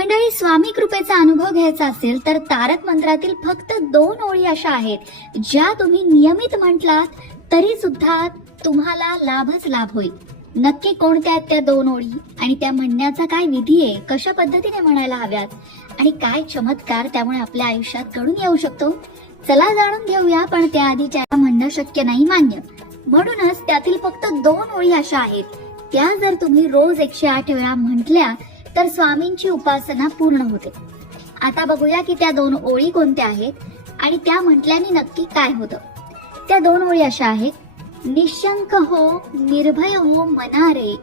मंडळी स्वामी कृपेचा अनुभव घ्यायचा असेल तर तारक मंत्रातील फक्त दोन ओळी अशा आहेत. ज्या तुम्ही नियमित म्हटलात तरी सुद्धा तुम्हाला लाभच लाभ होईल. नक्की कोणत्या आहेत त्या दोन ओळी? आणि त्या म्हणण्याचा काय विधी आहे? कशा पद्धतीने म्हणायला हव्यात? आणि काय चमत्कार त्यामुळे आपल्या आयुष्यात घडून येऊ शकतो? चला जाणून घेऊया पण त्याआधी ज्याला म्हणणं शक्य नाही मान्य. म्हणूनच त्यातील फक्त दोन ओळी अशा आहेत. त्या जर तुम्ही रोज एकशे आठ वेळा म्हटल्या तर स्वामींची उपासना पूर्ण होते. आता बघूया की त्या दोन ओळी कोणत्या आहेत आणि त्या म्हटल्याने नक्की काय होतं. त्या दोन ओळी अशा आहेत. निशंक हो निर्भय हो मनारे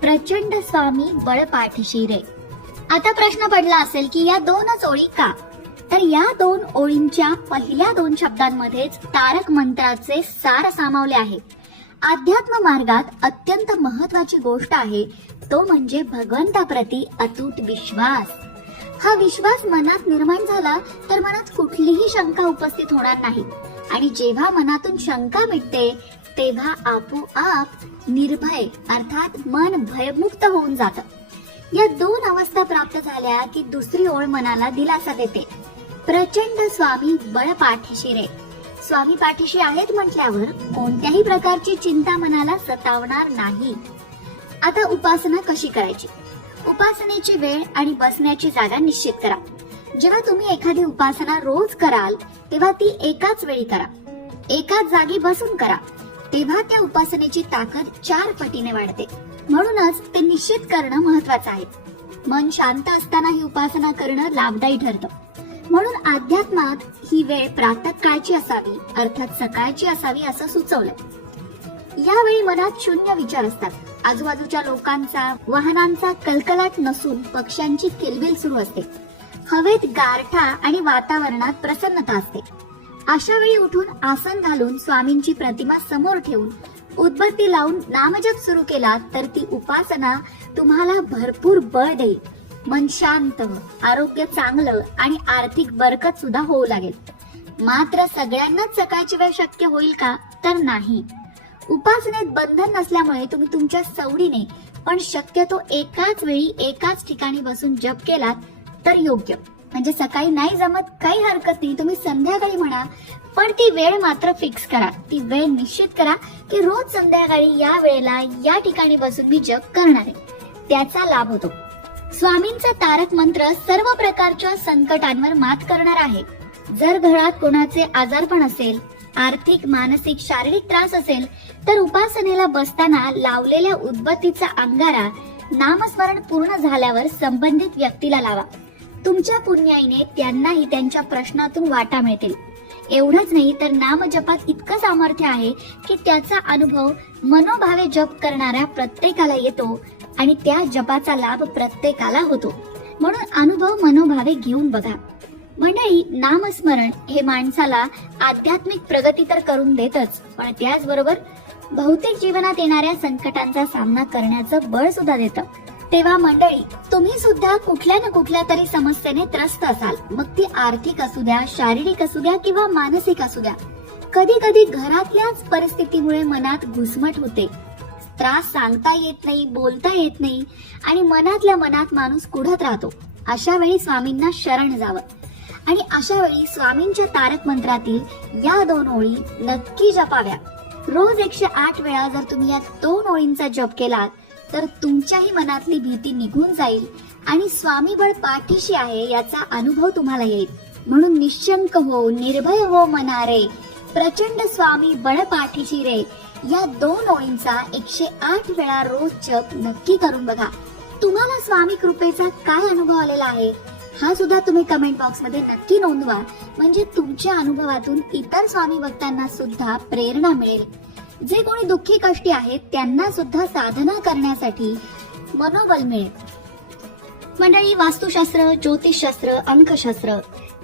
प्रचंड स्वामी बळ पाठीशी रे. आता प्रश्न पडला असेल की या दोनच ओळी का? तर या दोन ओळींच्या पहिल्या दोन शब्दांमध्येच तारक मंत्राचे सार सामावले आहे. अध्यात्म मार्गात अत्यंत महत्वाची गोष्ट आहे तो म्हणजे भगवंताप्रती अतूट विश्वास. हा विश्वास मनात निर्माण झाला तर मनात कुठलीही शंका उपस्थित होणार नाही. आणि जेव्हा मनातून शंका मिटते तेव्हा आपोआप निर्भय अर्थात मन भयमुक्त होऊन जातं. या दोन अवस्था प्राप्त झाल्या की दुसरी ओळ मनाला दिलासा देते. प्रचंड स्वामी बळ पाठशिरे. स्वामी पाठीशी आहेत म्हटल्यावर कोणत्याही प्रकारची चिंता मनाला सतावणार नाही. आता उपासना कशी करायची? उपासनेची वेळ आणि बसण्याची जागा निश्चित करा. जेव्हा तुम्ही एखादी उपासना रोज कराल तेव्हा ती एकाच वेळी करा. एकाच जागी बसून करा. तेव्हा त्या उपासनेची ताकद चार पटीने वाढते. म्हणूनच ते निश्चित करणं महत्वाचं आहे. मन शांत असताना ही उपासना करणं लाभदायी ठरतं. म्हणून अध्यात्मात ही वेळ प्रातःकाळची असावी अर्थात सकाळची असावी असं सुचवलंय. यावेळी मनात शून्य विचार असतात. आजूबाजूच्या लोकांचा वाहनांचा कलकलाट नसून पक्ष्यांची किलबिल सुरू असते. हवेत गारठा आणि वातावरणात प्रसन्नता असते. अशा वेळी उठून आसन घालून स्वामींची प्रतिमा समोर ठेवून उदबत्ती लावून नामजप सुरू केला तर ती उपासना तुम्हाला भरपूर बळ देईल. मन शांत आरोग्य चांगलं आणि आर्थिक बरकत सुद्धा होऊ लागेल. मात्र सगळ्यांनाच सकाळची वेळ शक्य होईल का? तर नाही. उपासनेत बंधन नसल्यामुळे तुम्ही तुमच्या सवडीने पण शक्यतो एकाच वेळी एकाच ठिकाणी बसून जप केलात तर योग्य. म्हणजे सकाळी नाही जमत काही हरकत नाही. तुम्ही संध्याकाळी म्हणा पण ती वेळ मात्र फिक्स करा. ती वेळ निश्चित करा की रोज संध्याकाळी या वेळेला या ठिकाणी बसून मी जप करणार आहे. त्याचा लाभ होतो. स्वामींचा तारक मंत्र सर्व प्रकारच्या संकटांवर मात करणार आहे. जर घरात कोणाचे आजारपण असेल आर्थिक मानसिक शारीरिक त्रास असेल तर उपासनेला बसताना लावलेल्या उदबत्तीचा अंगारा नामस्मरण पूर्ण झाल्यावर संबंधित व्यक्तीला लावा. तुमच्या पुण्याईने त्यांनाही त्यांच्या प्रश्नातून वाटा मिळतील. एवढंच नाही तर नामजपात इतकं सामर्थ्य आहे की त्याचा अनुभव मनोभावे जप करणाऱ्या प्रत्येकाला येतो आणि त्या जपाचा लाभ प्रत्येकाला होतो. म्हणून अनुभव मनोभावे घेऊन बघा. मंडळी नामस्मरण हे माणसाला आध्यात्मिक प्रगती तर करून देतच पण त्याचबरोबर भौतिक जीवनात येणाऱ्या संकटांचा सामना करण्याचं बळ सुद्धा देतं. तेव्हा मंडळी तुम्ही सुद्धा कुठल्या ना कुठल्या तरी समस्येने त्रस्त असाल. मग ती आर्थिक असू द्या शारीरिक असू द्या किंवा मानसिक असू द्या. कधी कधी घरातल्याच परिस्थितीमुळे मनात घुसमट होते. त्रास सांगता येत नाही बोलता येत नाही आणि मनातल्या मनात माणूस कुढत राहतो. अशा वेळी स्वामींना शरण जावं. आणि अशा वेळी स्वामींच्या तारक मंत्रातील या दोन ओळी नक्की जपाव्या. रोज एकशे आठ वेळा जर तुम्ही या दोन ओळींचा जप केलात तर तुमच्याही मनातली भीती निघून जाईल आणि स्वामी बळ पाठीशी आहे याचा अनुभव तुम्हाला येईल. म्हणून निशंक हो निर्भय हो मनारे प्रचंड स्वामी बळ पाठीशी रे या दोन ओळींचा एकशे आठ वेळा रोज जप नक्की करून बघा. तुम्हाला स्वामी कृपेचा काय अनुभव आलेला आहे? हा सुद्धा तुम्ही कमेंट बॉक्समध्ये नक्की नोंदवा. म्हणजे तुमच्या अनुभवातून इतर स्वामी भक्तांना सुद्धा प्रेरणा मिळेल. जे कोणी दुःखी कष्टी आहेत त्यांना सुद्धा साधना करण्यासाठी मनोबल मिळेल. मंडळी वास्तुशास्त्र ज्योतिषशास्त्र अंकशास्त्र